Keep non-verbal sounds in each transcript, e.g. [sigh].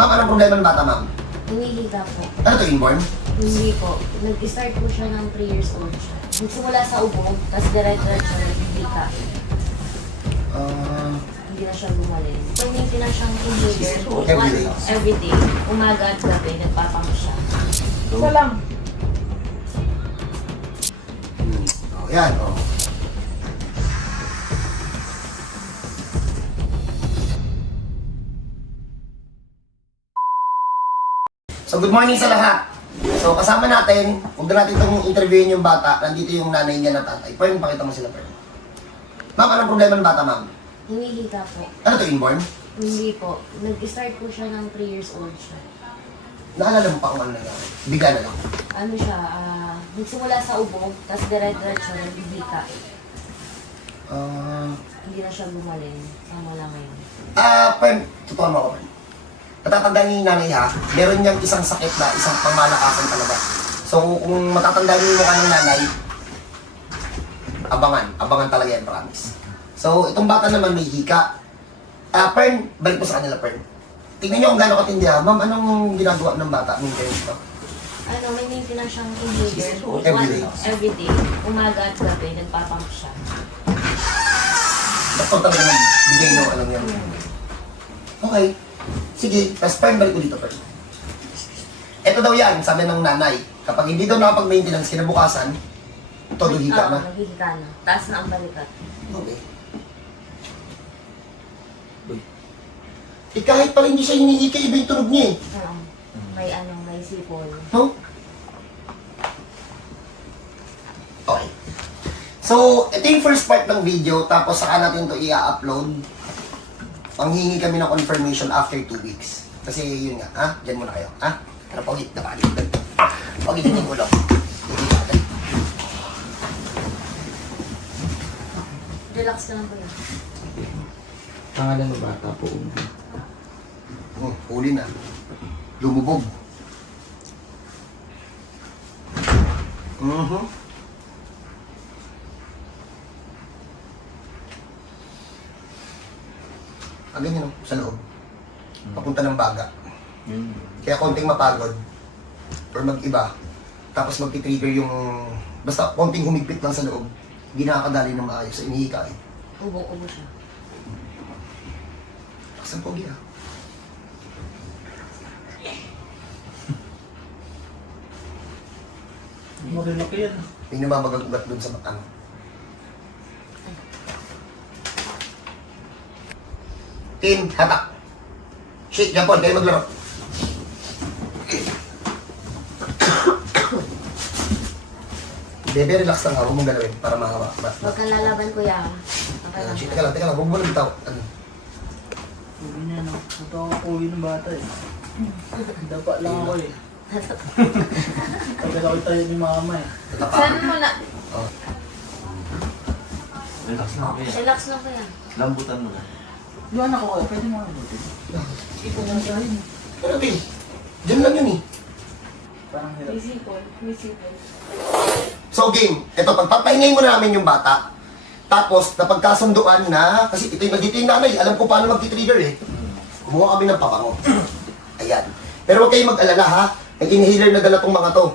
Ma'am, anong problema ng bata, ma'am? Humihika po. Ano to, inborn? Hindi po. Nag-start po siya ng 3 years old siya. Nagsimula sa ubo, tapos dire-diretso naghihika. Ah, Hindi na siya gumaling. So, maintenance siyang inhaler. Everyday. One- Everyday. Umaga at gabi, nagpapamo siya. Isa lang. oh, yan, oh. So, good morning sa lahat. So, kasama natin, huwag na natin itong interviewin yung bata. Nandito yung nanay niya na tatay. Pwede pakita mo sila, pwede. Ma'am, anong problema ng bata, ma'am? Humihika po. Ano to, inborn? Hindi po. Nag-start po siya ng 3 years old siya. Naalala mo pa kung ano nangyari? Bigla na lang. Ano siya, ah, nagsimula sa ubo, tapos dire-diretso naghihika. Ah, Hindi na siya gumaling. Sama lang ngayon. Ah, Pem, totoo mo ako, Pem. Natatandaan niyo yung nanay ha, meron niyang isang sakit na isang pamalakasan talaga. So, kung matatandaan niyo yung mukha ng nanay, abangan. Abangan talaga yan, promise. So, itong bata naman may hika. Ah, Pern, balik mo sa kanila, Pern. Tingnan niyo kung gaano katindi ha. Ma'am, anong ginagawa ng bata? Anong parents ko? Ano, may maintenance siyang inhaler. Everyday. One- Everyday. Umaga at gabi, nagpapamp siya. Doktor talaga nagbigay ng alam yan. Okay. Sige, tapos Pern, balik ko dito, Pern. Ito daw yan, sabi ng nanay. Kapag hindi daw nakapag-maintenance kinabukasan, todo hika Oo, na. naghihika na. Taas na ang balikat. Okay. Eh kahit pala hindi siya hinihika, iba yung tunog niya eh. Oo. May ano, may sipol. No? Okay. So, ito yung first part ng video, tapos saka natin to i-upload. Panghingi kami ng confirmation after 2 weeks. Kasi yun nga, ha? Diyan muna kayo, ha? Ano, pogi, napagit. Pogi, dyan yung ulo. Hindi ka agad. Relax ka lang po yan. Pangalan ng bata po. Oh, huli na. Lumubog. Mhm. Ah, ganyan oh, sa loob. Papunta ng baga. Kaya konting mapagod or mag-iba. Tapos magti-trigger yung basta konting humigpit lang sa loob. Hindi nakakadali ng maayos sa inihika eh. Ubong-ubo siya. Saan pogi ah? Marilaki yan. May namamagat-ugat dun sa ano. Team, hatak. Shit, Japon, kayo maglaro. [coughs] Bebe, relax lang ha. Huwag mong galawin para mahawa. Ba- Huwag kang lalaban kuya. Okay Uh, lang. shit, teka lang, teka lang. Huwag mo lang bitaw. Ano? Sabi niya, no? Ito ako uwi ng bata eh. [laughs] Dapat lang ako eh. [laughs] Tagal ako tayo ni mama eh. Saan mo na? Oh. Relax na kaya. Relax lang kuya. Lambutan mo na. Yung anak ko kaya, pwede mo ako dito. Ito na siya rin. Ano, Tim? Diyan lang yun eh. Parang hirap. May sipol. May sipol. So game, ito, pagpapahingay mo namin yung bata, tapos napagkasunduan na, kasi ito yung nandito yung nanay, alam ko paano mag-trigger eh. Kumuha kami ng pabango. [clears throat] Ayan. Pero huwag kayong mag-alala ha, may inhaler na dala tong mga to.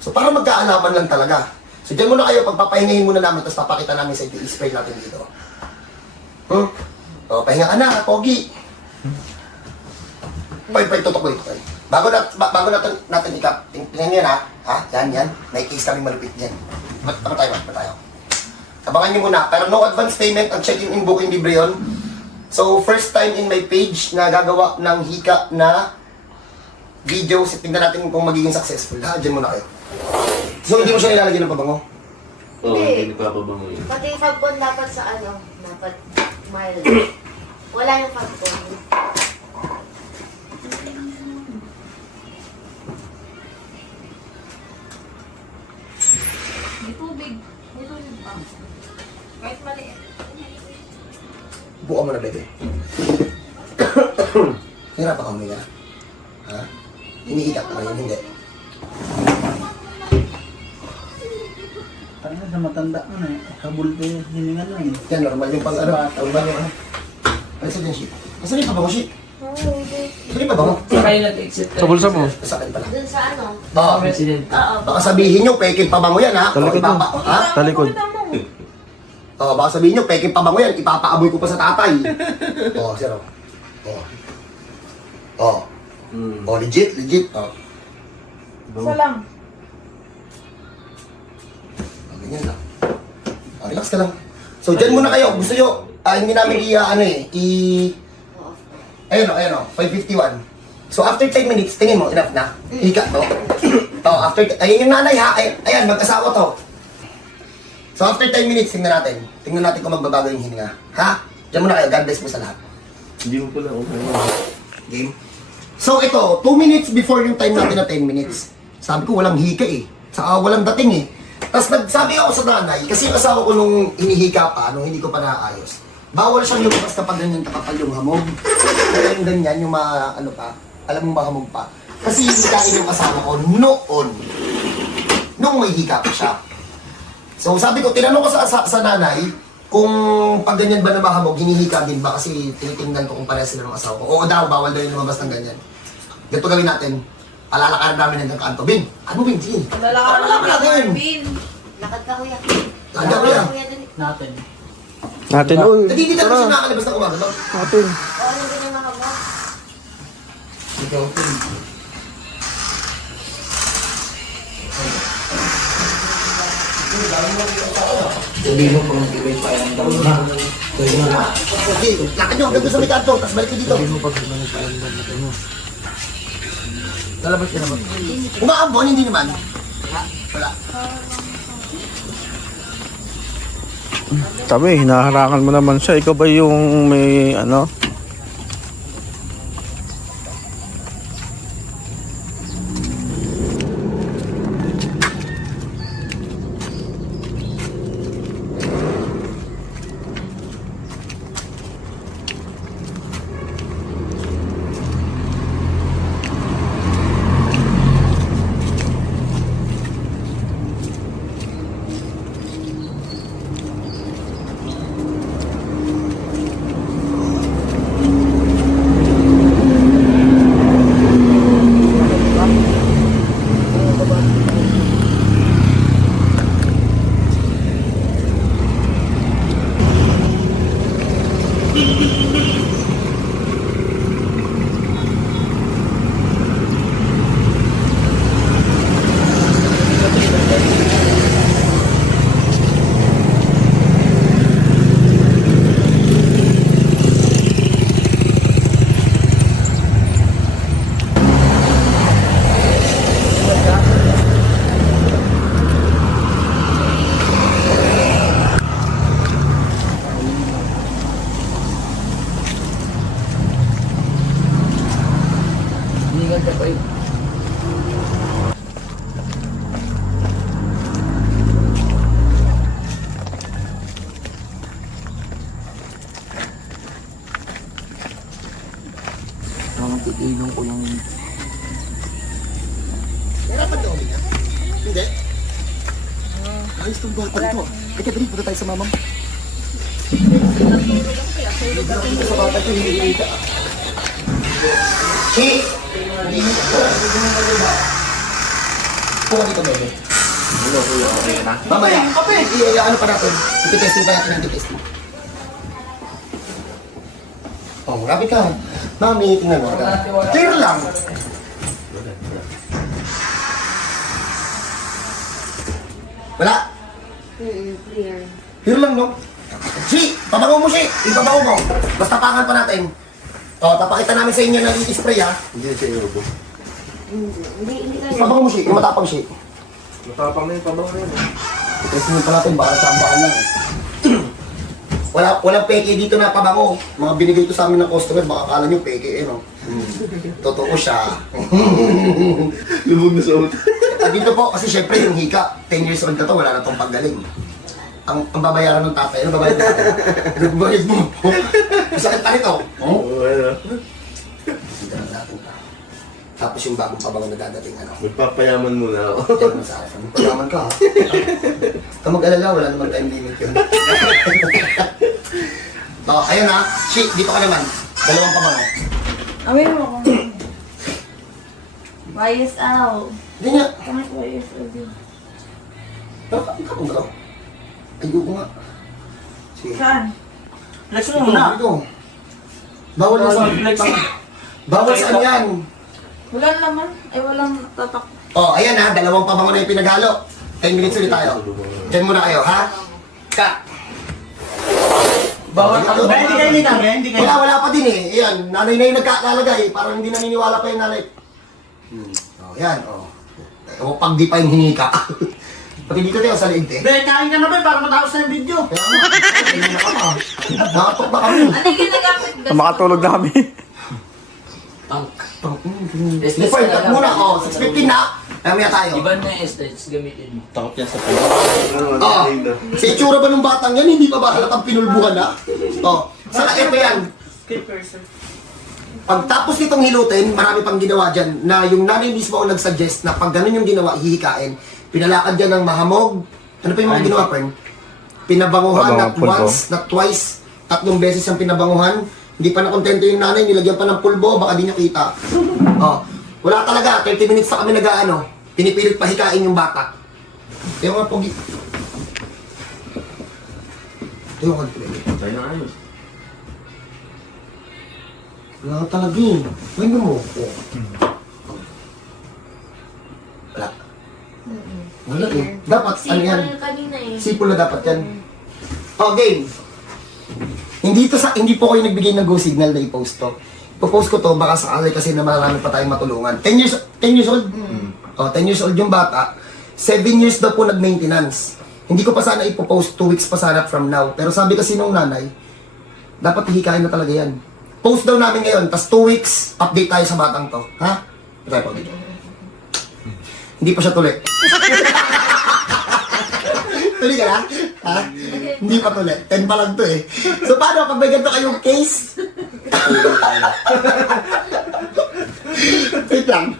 So para magkaalaman lang talaga. So dyan muna kayo, pagpapahingahin muna namin, tapos papakita namin sa inyo, i-spray natin dito. Hmm? O, pahinga ka na, pogi. Pwede, pwede, tutok mo dito. Pwede. Bago, na, ba- bago natin, natin ikap, ting- tingnan nyo na, ha? Yan, yan. May case kami malupit dyan. Ba't ano tayo, ba't tayo? Abangan nyo muna. Pero no advance payment ang check-in in booking libre yun. So, first time in my page na gagawa ng hika na video. So, tingnan natin kung magiging successful. Ha? Dyan muna kayo. So, hindi mo siya nilalagyan ng pabango? Oo, Hindi. hindi nagpapabango yun. Pati yung fagpon dapat sa ano, dapat mild. Wala yung fagpon. May tubig. May tubig pa. Kahit maliit. Buka mo na, bebe. [coughs] Hirap ka huminga. Ha? Iniiyak ka ngayon, hindi. Parang sa matanda ka na eh. Habol ka yung hininga lang eh. Yan, normal yung pang ano. Normal yung ano. Ano sa dyan, shit? Asan yung pabango, shit? Oh, Hindi pa ba mo? Sa kayo nag-exit Sa bulsa mo. Sa akin pala. Dun sa ano? Oo. President. Oo. Baka sabihin nyo, peking pabango yan ha. Talikod mo. ha? Talikod. Oo, baka sabihin nyo, peking pabango yan. Ipapaamoy ko pa sa tatay. [laughs] Oo, sir. Oo. Oo. Hmm. Oo, legit, legit. Oo. Isa lang. Oh, Ganyan lang. Oh, relax ka lang. So, dyan muna kayo. Gusto nyo, ah, hindi namin i, ano eh, i... Ayun o, ayun o, 551. So, after 10 minutes, tingin mo, enough na. Hika to. [clears throat] oh, after, ayun yung nanay ha. Ay, ayan, mag-asawa to. So, after 10 minutes, tingnan natin. Tingnan natin kung magbabago yung hininga. Ha? Diyan muna kayo. God bless mo sa lahat. Hindi mo pala okay. Game. So ito, 2 minutes before yung time natin na 10 minutes. Sabi ko walang hika eh. Saka walang dating eh. Tapos nagsabi ako sa nanay, kasi yung asawa ko nung hinihika pa, nung hindi ko pa naayos. Bawal siyang lumabas kapag ganyan kapapal yung hamog. Kaya yung ganyan, yung mga ano pa, alam mo mahamog pa. Kasi hikain yung asawa ko noon. Nung may hika pa siya. So sabi ko, tinanong ko sa, sa, sa nanay, kung pag ganyan ba na mahamog, hinihika din ba? Kasi tinitingnan ko kung pareha sila ng asawa ko. Oo daw, bawal daw yung lumabas ng ganyan. Ganito gawin natin. Palalakaran namin hanggang kanto. Bin, ano Bin? Sige. Palalakaran natin. Marvin. Lakad ka kuya. Hanggang kuya. Kuya. Natin. Natin, uy. Nagigita na kasi Tara. nakakalabas ng umaga. no? Natin. O, ano ganyan makabo? Ikaw. Sabi mo kung ibig pa yung daw na. Sabi mo. Okay, lakad nyo hanggang sa may kanto. Tapos balik ko dito. Sabi mo pag ibig pa yung daw na. Lalabas ka naman. Umaambon, hindi naman. Wala. Sabi, hinaharangan mo naman siya. Ikaw ba yung may ano? Hindi ka pa yun. Ang titigong ko yung Hirapan ka umiyak. Hindi. Ayos tong bata ito. Teka, dali, punta tayo sa mamam. Sa bata ito, hindi kita. Chi! Kuha dito, bebe. Hello, kuya, okay ka na? Mamaya, i- ano pa natin? Ipitesting pa natin ang ipitesting. Oh, rapid ka. Mami, tingnan mo. Clear lang. Wala? Mm, clear. Clear lang, no? Si, pabango mo si. Ibabaw mo. Basta tapangan pa natin. O, tapakita namin sa inyo na i-spray ha. Hindi siya yung ubo. Hindi, hindi, hindi kaya. Pabango mo si. Yung matapang si. Matapang na yung pabang na yun. Testing pa natin, baka sambahan lang eh. Wala, walang peke dito na pabango. Mga binigay ko sa amin ng customer, baka akala nyo peke eh, no? Totoo siya. [laughs] Lumog na sa utak. Dito po, kasi syempre yung hika, 10 years old ka to, wala na tong paggaling. Ang, ang babayaran ng tatay, ano babayad ng tatay? [laughs] Nagbayad mo po. Masakit pa nito. Oh? Ano. Na natin pa. Tapos yung bagong pabango na dadating, ano? Magpapayaman muna ako. Yan mo sa akin. Pagaman ka, ha? Huwag mag-alala, wala namang time limit yun. [laughs] oh, ayun ha. Shi, dito ka naman. Dalawang pabango. Away mo ako. YSL. Hindi nga. Kamay ko. Pero kapag ka. Ayoko nga. Sige. Saan? Flex mo Ito, muna. ito. Bawal na sa... Flex. Bawal sa ano yan. Wala naman. Ay, walang tatak. Oh, ayan ha, dalawang pabango na yung pinaghalo. 10 minutes ulit tayo. Diyan muna kayo, ha? Ka. Bawal Ito, Ba, hindi kayo nitang, eh, hindi kayo. Wala, wala pa din eh. Ayan, nanay na yung nagkakalagay. Parang hindi naniniwala pa yung nanay. Hmm. Oh, yan, oh. O, pag di pa yung hingi ka. [laughs] Pati dito tayo sa liig eh. Be, kain ka na ba para matapos na yung video. Kaya pa. Nakatok na kami. Ano yung ginagamit? Makatulog na kami. Hindi pa, cut muna. Oh, 6.15 na. Mamaya tayo. Iba na yung estates gamitin mo. Ano, Oh, hindi na. sa itsura ba ng batang yan, hindi pa ba halatang pinulbuhan na? Oh, saka ito yan. Skip person. Pagtapos nitong hilutin, marami pang ginawa dyan na yung nanay mismo ang nag-suggest na pag ganun yung ginawa, hihikain. Pinalakad dyan ng mahamog. Ano pa yung mga ginawa, Pern? Pinabanguhan, Pabango, not pulbo. once, not twice. Tatlong beses ang pinabanguhan. Hindi pa nakontento yung nanay, nilagyan pa ng pulbo, baka di niya kita. [laughs] Oh, wala talaga, 30 minutes na kami nag-ano. Pinipilit pa hikain yung bata. Yung nga pogi. Ito yung kagpili. Tayo na ayos. Wala ka talaga eh. May mo. Wala. Wala eh. Dapat, ano yan? Sipol kanina eh. Sipol na dapat yan. Oh, game. Hindi to sa hindi po kayo nagbigay ng go signal na i-post to. Ipo-post ko to baka sakali kasi na marami pa tayong matulungan. 10 years 10 years old. Oh, 10 years old yung bata. 7 years daw po nag-maintenance. Hindi ko pa sana ipo-post 2 weeks pa sana from now. Pero sabi kasi nung nanay, dapat hihikain na talaga yan. Post daw namin ngayon, tas 2 weeks, update tayo sa batang to. Ha? Try po dito. Hindi pa siya tuli. [laughs] tuli ka na? Ha? Hindi pa tuli. 10 pa lang to eh. So paano pag may ganito kayong case? [laughs] Wait lang.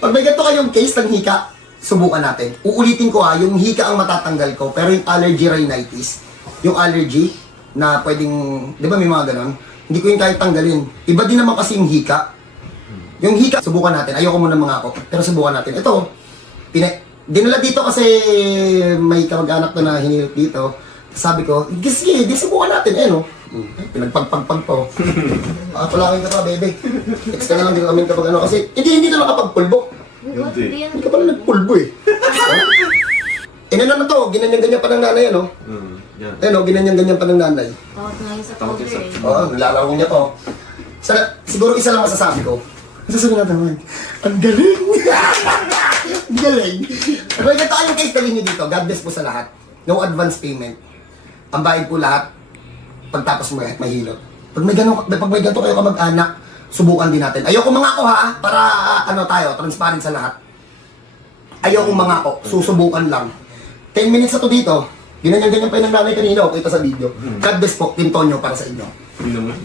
Pag may ganito kayong case ng hika, subukan natin. Uulitin ko ha, yung hika ang matatanggal ko, pero yung allergy rhinitis, yung allergy na pwedeng, di ba may mga ganon? Hindi ko yung kahit tanggalin. Iba din naman kasi yung hika. Yung hika, subukan natin. Ayoko muna mga ako, pero subukan natin. Ito, pina, dinala dito kasi may kamag-anak to na hinilot dito. Sabi ko, sige, di subukan natin. Eh, no? Hmm, Pinagpagpagpag po. Ah, palaki ka pa, bebe. Text ka na lang din kami kapag ano. Kasi hindi, hindi na nakapagpulbo. Hindi. Hindi yan. Hindi ka pala nagpulbo eh. [laughs] Inano na to, ginanyan-ganyan pa ng nanay, ano? Hmm, yan. Ano, ginanyan-ganyan pa ng nanay. Tawag yun sa Tawag powder yun sa- eh. Oo, nilalaro niya to. Sa, siguro isa lang masasabi ko. Masasabi natin, man, ang galing! ang [laughs] galing! Pero ito kayong case dalhin niyo dito. God bless po sa lahat. No advance payment. Ang bayad po lahat, pagtapos mo eh, mahilot. Pag may ganun, pag may ganito kayo kamag-anak, subukan din natin. Ayoko mga ko ha, para ano tayo, transparent sa lahat. Ayoko mga ko, susubukan lang. 10 minutes na to dito. Ginanyan-ganyan pa yung ng nanay kanina, okay, ito sa video. God bless po, Team Tonyo para sa inyo. Yun naman.